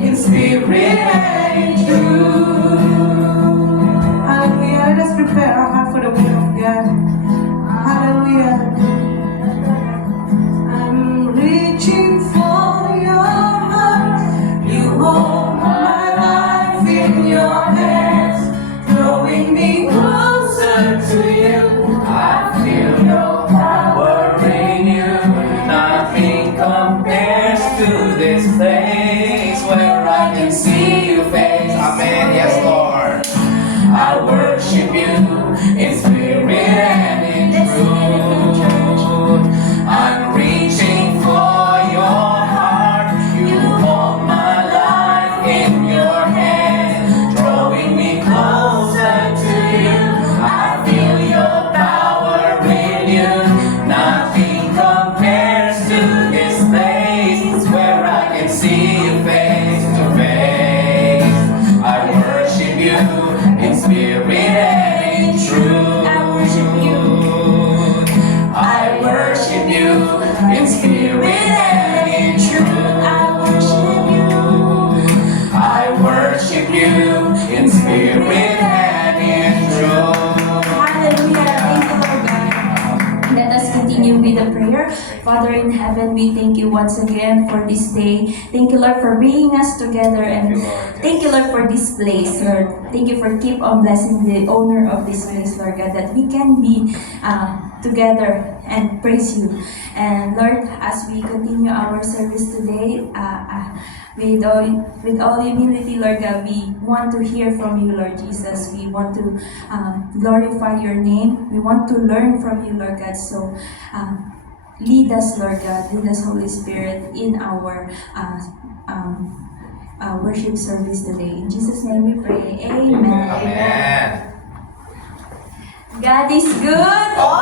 in spirit and in truth. Hallelujah. Let us prepare our heart for the word of God. Hallelujah. I'm reaching for your heart. You hold my life in your hands, drawing me closer to you. I feel your power in you. Nothing compares to this place where I can see your face. Amen. Yes, Lord. I worship you in spirit and in truth. I'm reaching for your heart. You hold my life in your hands, drawing me closer to you. I feel your power in you. Nothing compares to this place where I can see you face to face. I worship you in spirit and in truth. I worship you. I worship you in spirit and in truth. I worship you. I worship you in spirit and in truth. Hallelujah. Thank you, Lord God. Let us continue with the prayer. Father in heaven, we thank you once again for this day. Thank you, Lord, for bringing us together, and thank you, Lord, for this place, Lord. Thank you for keep on blessing the owner of this place, Lord God, that we can be together and praise you. And Lord, as we continue our service today, with all humility, Lord God, we want to hear from you, Lord Jesus. We want to glorify your name. We want to learn from you, Lord God. So lead us, Lord God. Lead us, Holy Spirit, in our worship service today. In Jesus' name we pray. Amen. Amen. God is good. All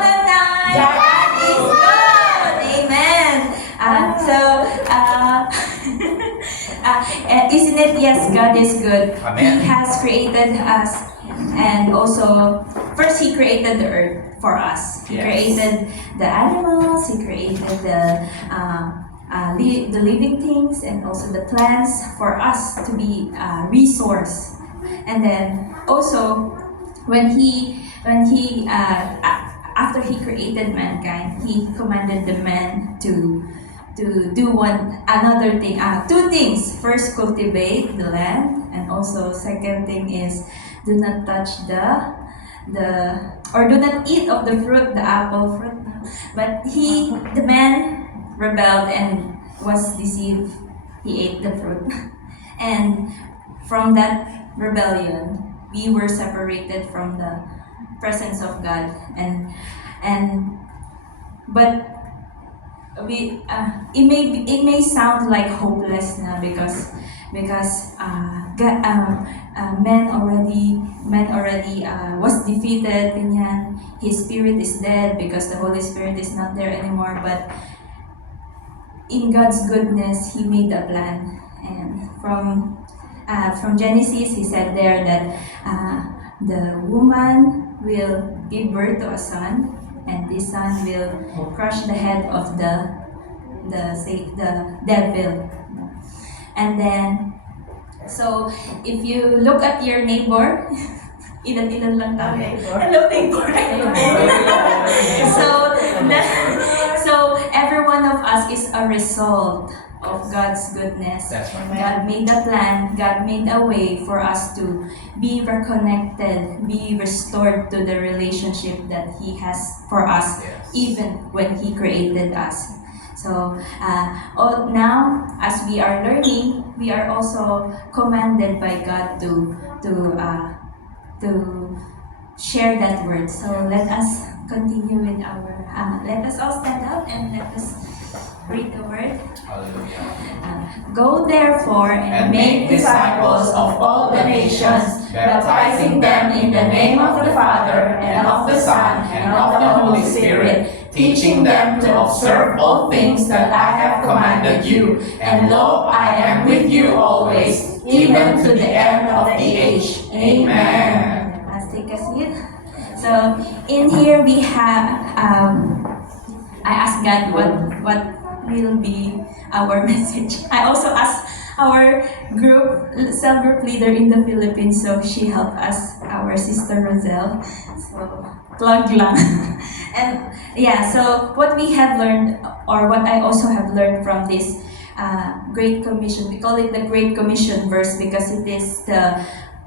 the time. God is good. Amen. Isn't it? Yes, God is good. Amen. He has created us, and also, first He created the earth for us. He Yes. created the animals. He created the living things, and also the plants for us to be resource. And then also, when he after he created mankind, he commanded the man to do another thing, two things. First, cultivate the land, and also second thing is do not touch or do not eat of the fruit, the apple fruit. But the man rebelled and was deceived. He ate the fruit, and from that rebellion, we were separated from the presence of God, but we it may sound like hopeless now, because God, man already was defeated, ganyan. His spirit is dead because the Holy Spirit is not there anymore. But in God's goodness, He made a plan, and from Genesis, He said there that the woman will give birth to a son, and this son will crush the head of the devil. And then, so if you look at your neighbor, ilan lang tayo. Hello, neighbor. So every one of us is a result of God's goodness. That's right. God made a plan, God made a way for us to be reconnected, be restored to the relationship that He has for us, Yes. even when He created us. So now, as we are learning, we are also commanded by God to share that word. So let us continue with our. Let us all stand up and let us read the word. Hallelujah. Go therefore and make disciples of all the nations, baptizing them in the name of the Father, and of the Son, and of the Holy Spirit, teaching them to observe all things that I have commanded you. And lo, I am with you always, even to the end of the age. Amen. Let's take a seat. So in here we have, I asked God what will be our message. I also asked our cell group leader in the Philippines, so she helped us, our sister Roselle. So, plug lang. And yeah, so what we have learned, or what I also have learned from this Great Commission, we call it the Great Commission verse because it is the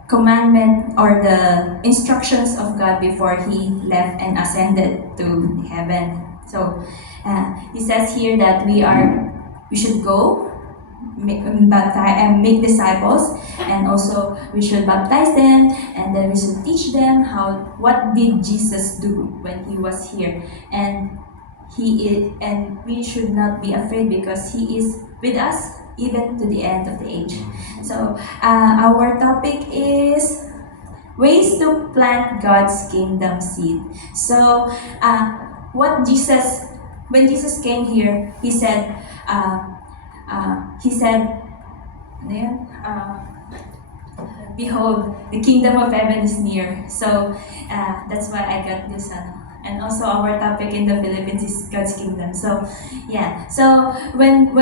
commandment or the instructions of God before he left and ascended to heaven. So he says here that we should go, baptize and make disciples, and also we should baptize them, and then we should teach them what did Jesus do when he was here, and we should not be afraid because he is with us even to the end of the age. So our topic is ways to plant God's kingdom seed. So when Jesus came here, he said, behold, the kingdom of heaven is near. So that's why I got this. And also our topic in the Philippines is God's kingdom. So yeah. So when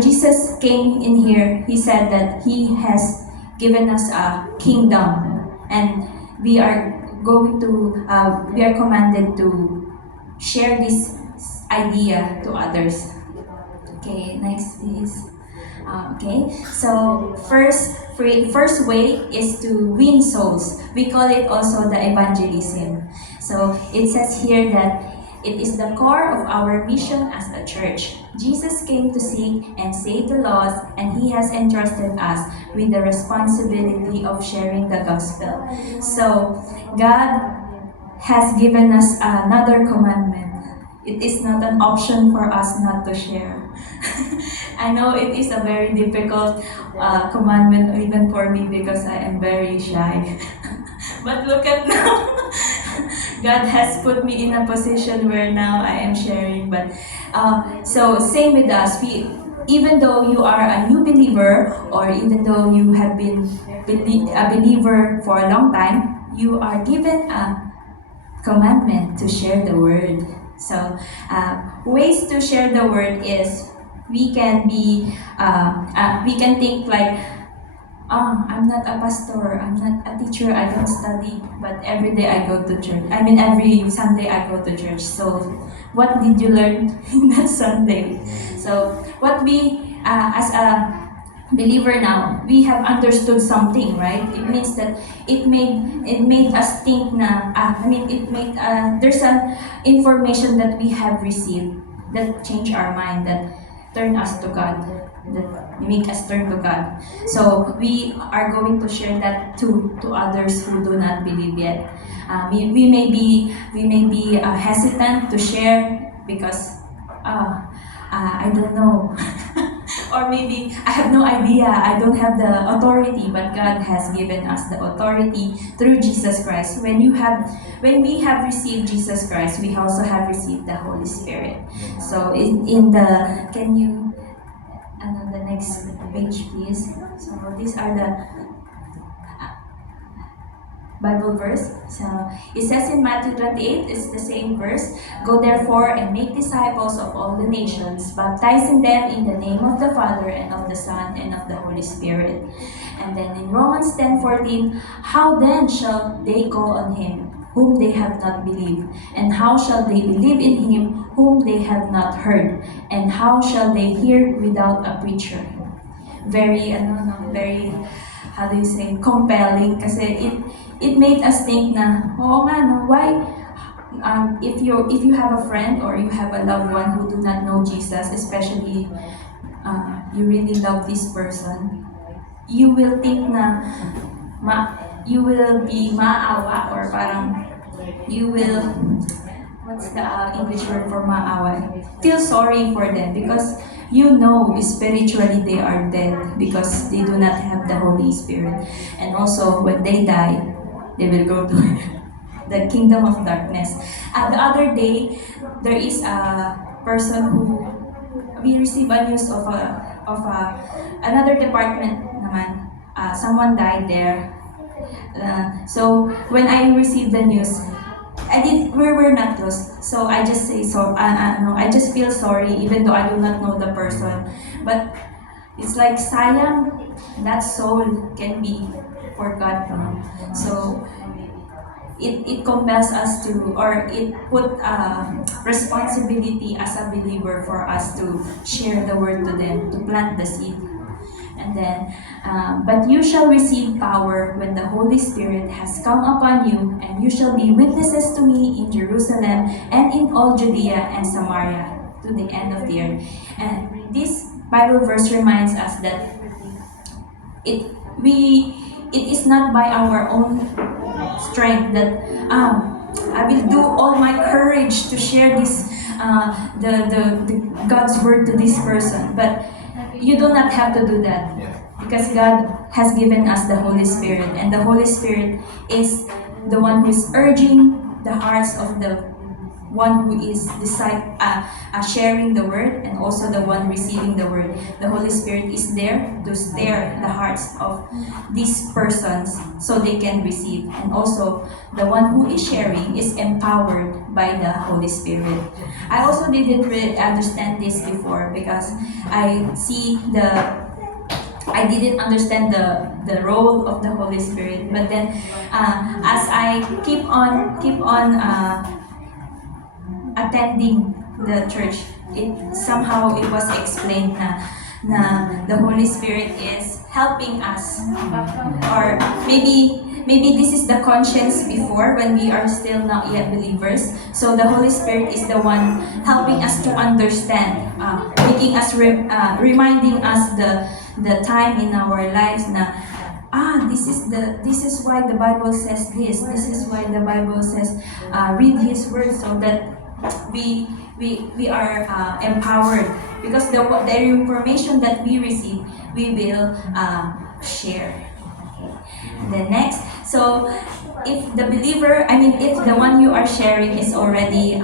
Jesus came in here, he said that he has given us a kingdom, and we are commanded to share this idea to others. Okay, next please. Okay, so first way is to win souls. We call it also the evangelism. So it says here that it is the core of our mission as a church. Jesus came to seek and save the lost, and he has entrusted us with the responsibility of sharing the gospel. So God has given us another commandment. It is not an option for us not to share. I know it is a very difficult commandment even for me because I am very shy. But look at now. God has put me in a position where now I am sharing. But so same with us. Even though you are a new believer, or even though you have been a believer for a long time, you are given a commandment to share the word. So ways to share the word is we can think like, I'm not a pastor, I'm not a teacher, I don't study, but every day I go to church. I mean, every Sunday I go to church. So, what did you learn in that Sunday? So, what we, as a believer now, we have understood something, right? It means that it made us think na, there's an information that we have received that changed our mind, that turn us to God, that make us turn to God. So we are going to share that to others who do not believe yet. We may be hesitant to share because I don't know, or maybe I have no idea. I don't have the authority, but God has given us the authority through Jesus Christ. When we have received Jesus Christ, we also have received the Holy Spirit. So can you the next page, please? So these are the Bible verse. So it says in Matthew 28, it's the same verse. Go therefore and make disciples of all the nations, baptizing them in the name of the Father and of the Son and of the Holy Spirit. And then in Romans 10:14, how then shall they call on him whom they have not believed? And how shall they believe in him whom they have not heard? And how shall they hear without a preacher? Very, how do you say, compelling. Kasi it made us think na, oo nga, no, why, if you have a friend or you have a loved one who do not know Jesus, especially you really love this person, you will think na, you will be maawa, or parang, you will, what's the English word for maawa? Feel sorry for them because you know spiritually they are dead because they do not have the Holy Spirit. And also when they die, they will go to the kingdom of darkness. The other day, there is a person who we received a news of another department naman. Someone died there. So when I received the news, we were not close. So I just say so. No, I just feel sorry, even though I do not know the person. But it's like sayang, that soul can be forgotten. So it compels us to, or it put responsibility as a believer for us to share the word to them, to plant the seed. And then, but you shall receive power when the Holy Spirit has come upon you, and you shall be witnesses to me in Jerusalem and in all Judea and Samaria to the end of the earth. And this Bible verse reminds us that it is not by our own strength that I will do all my courage to share this the God's word to this person. But you do not have to do that, because God has given us the Holy Spirit, and the Holy Spirit is the one who is urging the hearts of the one who is sharing the word, and also the one receiving the word. The Holy Spirit is there to stir the hearts of these persons so they can receive, and also the one who is sharing is empowered by the Holy Spirit. I also didn't really understand this before, because I didn't understand the role of the Holy Spirit. But then, as I keep on attending the church, it was explained na the Holy Spirit is helping us, or maybe this is the conscience before, when we are still not yet believers. So the Holy Spirit is the one helping us to understand, making us reminding us the time in our lives na this is why the Bible says this. This is why the Bible says read His word, so that we are empowered, because the information that we receive, we will share. The next, so if the believer, if the one you are sharing is already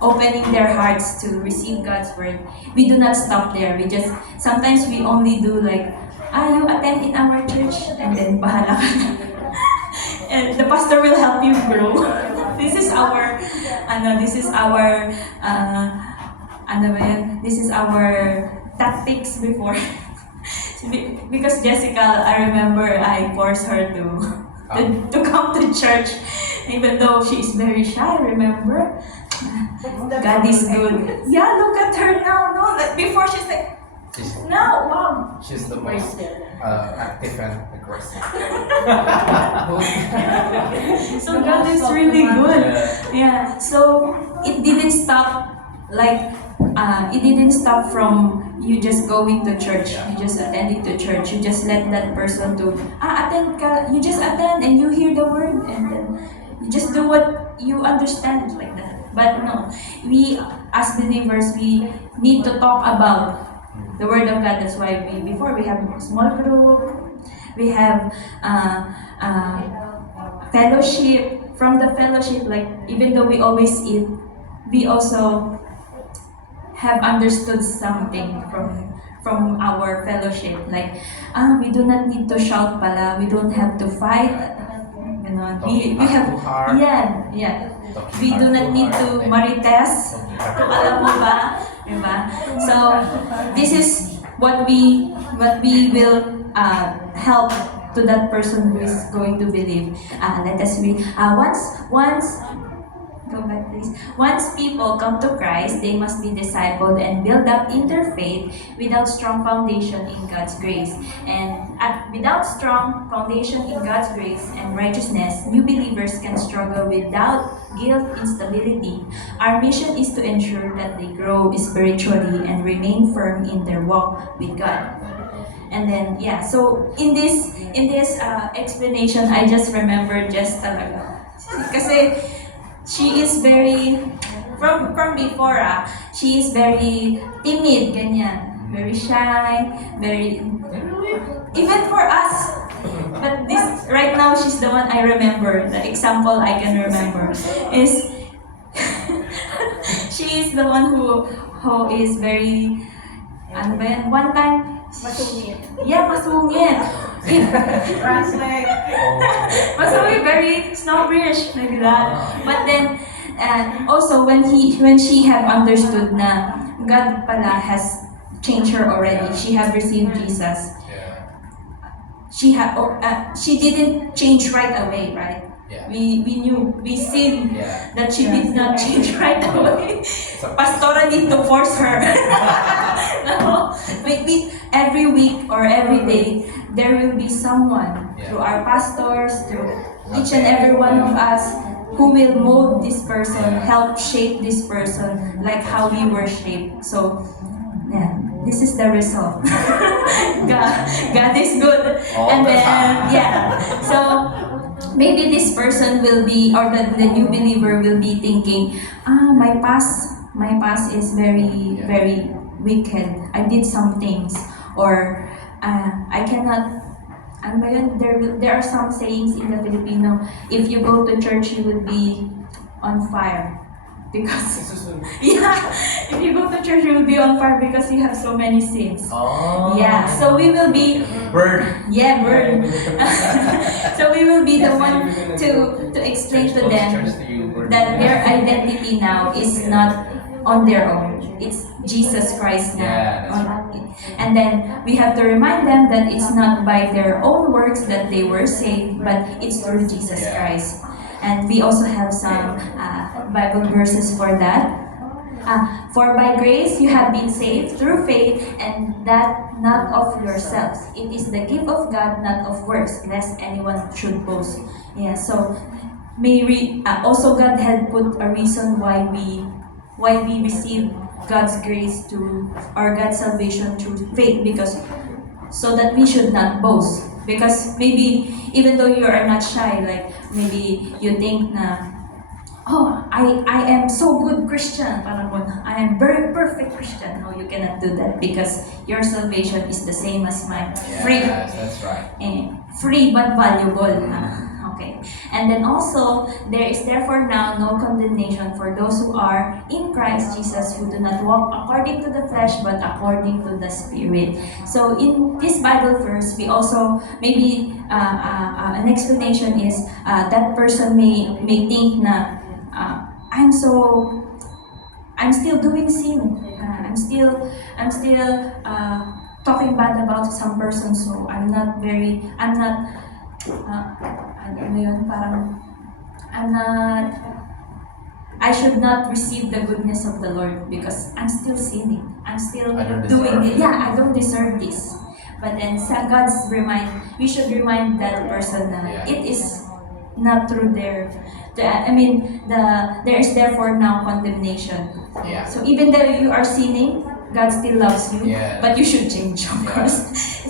opening their hearts to receive God's word, we do not stop there. Sometimes we only do like, you attend in our church, and then bahala ka na. And the pastor will help you grow. This is our tactics before. Because Jessica, I remember I forced her to come to church, even though she is very shy. Remember, God is good. Yeah, look at her now. No, like before she's like, no, wow. She's the most active and aggressive. So God is really good. Yeah. So it didn't stop from you just going to church, you just attending to church, you just let that person to attend ka, you just attend and you hear the word, and then you just do what you understand, like that. But no, we as believers, we need to talk about the word of God. That's why before we have a small group, we have fellowship. From the fellowship, like even though we always eat, we also have understood something from our fellowship. Like, we do not need to shout pala, we don't have to fight. You know, we have, yeah. We do not need to marites. Kung alam mo ba, diba? So, this is what we will help to that person who is going to believe. Let us read. Once go back please. Once people come to Christ, they must be discipled and build up in their faith without strong foundation in God's grace. And without strong foundation in God's grace and righteousness, new believers can struggle with doubt, guilt, instability. Our mission is to ensure that they grow spiritually and remain firm in their walk with God. And then, so in this explanation, I just remembered Jess talaga. Kasi she is very, from before, she is very timid, ganyan. Very shy, very, even for us. But this, right now, she's the one I remember. The example I can remember is, she is the one who is very, ano ba yan? One time, Masungit. yeah, masungit. Translate. But so we very snobbish like that. But then also when she have understood na God pala has changed her already. She have received Jesus. Yeah. She didn't change right away, right? Yeah. We seen Yeah. that she did not change right away. So, Pastora need to force her. No, every week or every day, there will be someone Yeah. through our pastors, through each and every one of us, who will mold this person, Yeah. help shape this person like how we were shaped. So, yeah, this is the result. God is good. All And the then, time. yeah. So, maybe this person will be, or the new believer will be thinking, my past is very, Yeah. very wicked. I did some things. Or, I cannot, ano ba yun? There are some sayings in the Filipino, if you go to church, you will be on fire. Because, yeah, if you go to church, you will be on fire because you have so many sins. Oh. Yeah, so we will be, Burn. yeah, burn. So we will be the one to explain to them that their identity now is not on their own. It's Jesus Christ now. Yeah, that's And then we have to remind them that it's not by their own works that they were saved, but it's through Jesus Yeah. Christ. And we also have some Bible verses for that. For by grace you have been saved through faith, and that not of yourselves. It is the gift of God, not of works, lest anyone should boast. Yeah. So also God had put a reason why we receive God's grace to or God's salvation through faith, because so that we should not boast. Because maybe even though you are not shy, like maybe you think na, oh, I am so good Christian, parang I am very perfect Christian. No, you cannot do that because your salvation is the same as mine. Free. Yes, that's right. Free but valuable. Okay. And then also, there is therefore now no condemnation for those who are in Christ Jesus, who do not walk according to the flesh, but according to the Spirit. So in this Bible verse, we also, maybe an explanation is, that person may think na, I'm still doing sin. I'm still talking bad about some person, so I should not receive the goodness of the Lord because I'm still sinning. I'm still I don't doing deserve it. Yeah, I don't deserve this. But then we should remind that person that Yeah. it is not through there is therefore now condemnation. Yeah. So even though you are sinning, God still loves you, Yeah. but you should change, of Yeah. course.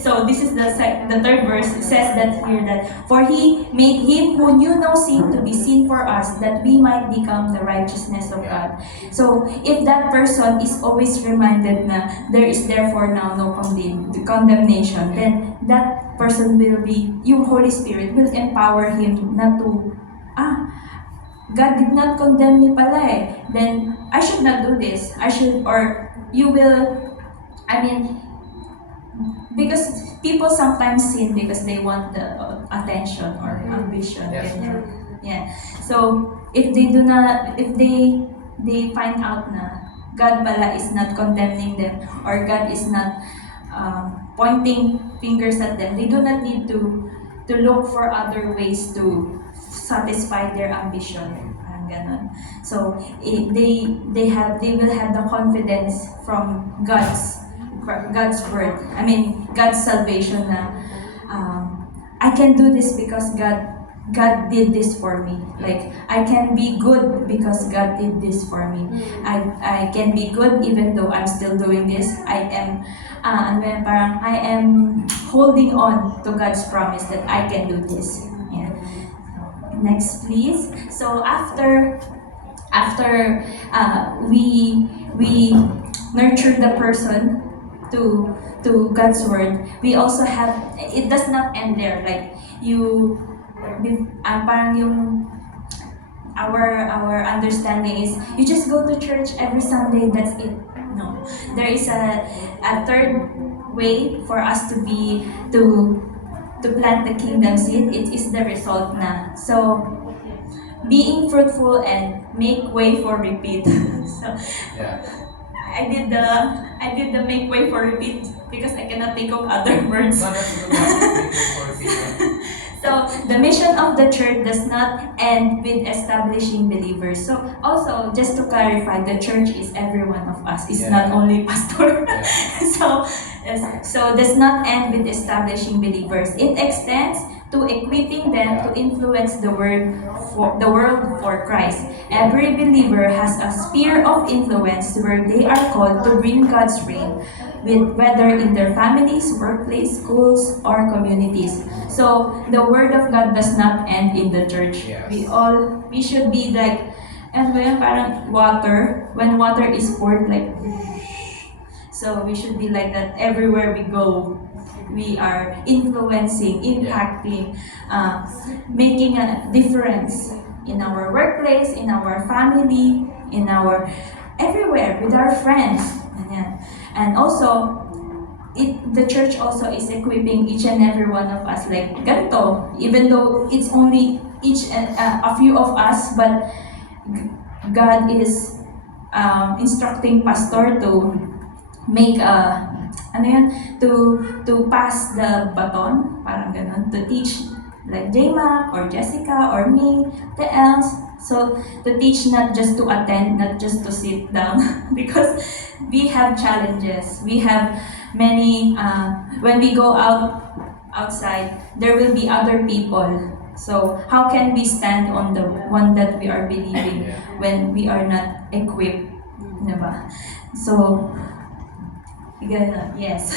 So this is the third verse. It says that here that, for He made Him who knew no sin to be sin for us, that we might become the righteousness of Yeah. God. So if that person is always reminded na there is therefore now no condemnation, then that person will be, yung Holy Spirit will empower him not to, God did not condemn me pala eh. Then I should not do this. Because people sometimes sin because they want the attention or ambition. Yes. Ganyan. Yeah. So if they find out na God pala is not condemning them, or God is not pointing fingers at them, they do not need to look for other ways to satisfy their ambition. Parang ganon. So they will have the confidence from God's word. God's salvation na I can do this because God did this for me. Like, I can be good because God did this for me. I can be good even though I'm still doing this. I am holding on to God's promise that I can do this. Yeah. Next, please. So after we nurture the person to God's word, we also have, it does not end there. Like, parang yung our understanding is you just go to church every Sunday, that's it. No, there is a third way for us to to plant the kingdom seed, it is the result na. So, being fruitful and make way for repeat. So, Yeah. I did the make way for repeat because I cannot think of other words. No, that's a good one. Thank you for repeating. So the mission of the church does not end with establishing believers. So also, just to clarify, the church is every one of us. It's Yeah. not only pastor. Yeah. So does not end with establishing believers. It extends to equipping them to influence the world for Christ. Every believer has a sphere of influence where they are called to bring God's reign, whether in their families, workplace, schools, or communities. So the word of God does not end in the church. Yes. We should be like, and when parang water, when water is poured like, so we should be like that everywhere we go. We are influencing, impacting, making a difference in our workplace, in our family, in our everywhere with our friends. Ganyan. And also, the church also is equipping each and every one of us like ganito, even though it's only each and a few of us, but God is instructing pastor to make a to pass the baton, parang ganun, to teach like Jayma or Jessica or me, the else. So to teach, not just to attend, not just to sit down, because we have challenges. We have many. When we go outside, there will be other people. So how can we stand on the one that we are believing when we are not equipped, diba? So, yes.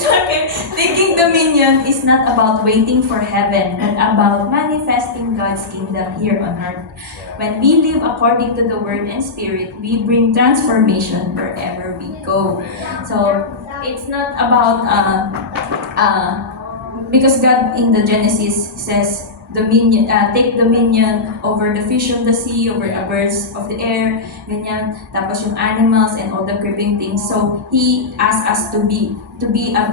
Okay, taking dominion is not about waiting for heaven, but about manifesting God's kingdom here on earth. When we live according to the word and spirit, we bring transformation wherever we go. So it's not about because God in the Genesis says dominion, take dominion over the fish of the sea, over the birds of the air, ganyan. Tapos yung animals and all the creeping things. So He asked us to be a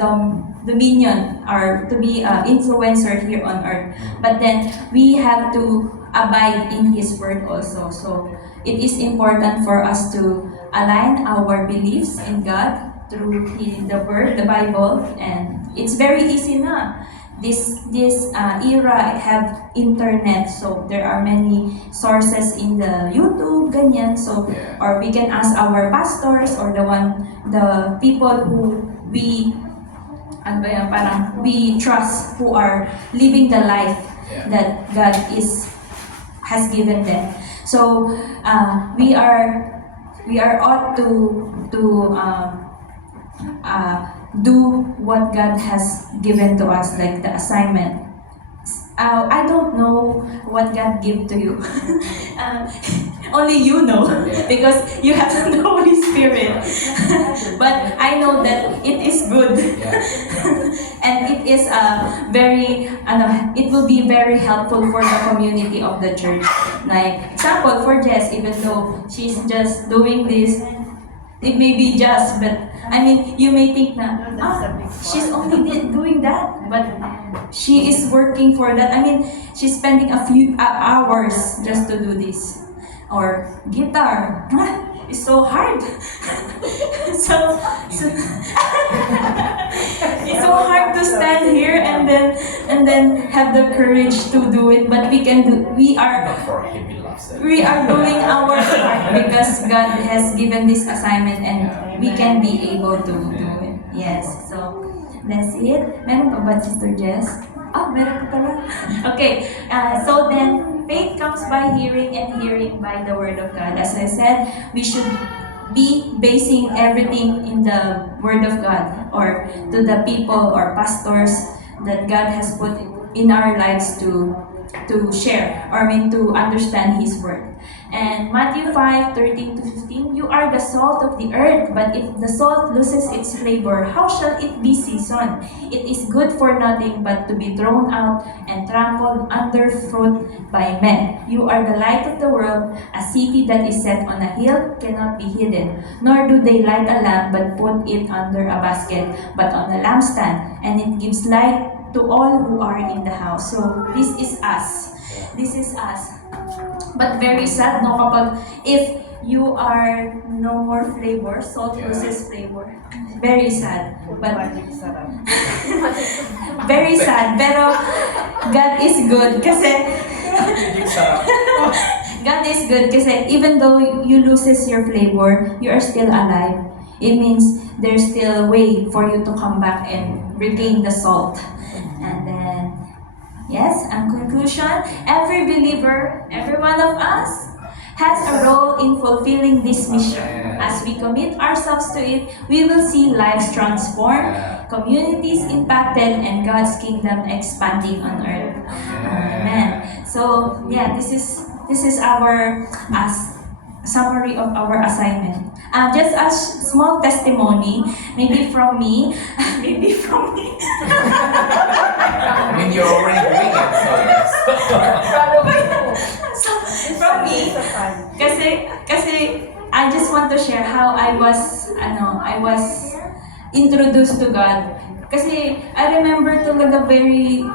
dominion or to be an influencer here on earth. But then we have to abide in His word also. So it is important for us to align our beliefs in God through the word, the Bible, and it's very easy na. This era have internet, so there are many sources in the YouTube, ganyan. So or we can ask our pastors or the people who we we trust, who are living the life that God has given them. So we are ought to do what God has given to us, like the assignment. I don't know what God gave to you. Only you know, because you have the Holy Spirit. But I know that it is good, and it is it will be very helpful for the community of the church. Like example for Jess, even though she's just doing this, it may be just, but I mean, you may think na, she's only doing that, but she is working for that. I mean, she's spending a few hours just to do this. Or guitar, it's so hard. so it's so hard to stand here and then have the courage to do it. But we can do. We are doing our part because God has given this assignment and we can be able to do it. Yes. So that's it. Meron pa ba, Sister Jess? Oh, meron pa pala. Okay. So then, faith comes by hearing and hearing by the Word of God. As I said, we should be basing everything in the Word of God or to the people or pastors that God has put in our lives to share, or to understand His Word. And Matthew 5:13-15, you You are the salt of the earth, but if the salt loses its flavor, how shall it be seasoned? It is good for nothing but to be thrown out and trampled underfoot by men. You are the light of the world. A city that is set on a hill cannot be hidden, nor do they light a lamp but put it under a basket, but on a lampstand, and it gives light to all who are in the house. So this is us. This is us. But very sad, no, kapag if you are no more flavor, salt loses flavor. Very sad. But very sad. Pero God is good kasi God is good kasi even though you loses your flavor, you are still alive. It means there's still a way for you to come back and regain the salt. And then, yes, in conclusion, every believer, every one of us, has a role in fulfilling this mission. As we commit ourselves to it, we will see lives transformed, communities impacted, and God's kingdom expanding on earth. Amen. So, yeah, this is our summary of our assignment. Just a small testimony, maybe from me, maybe from me. I mean, you're already doing it, so yes. So, from me, kasi I just want to share how I was introduced to God. Kasi I remember talaga very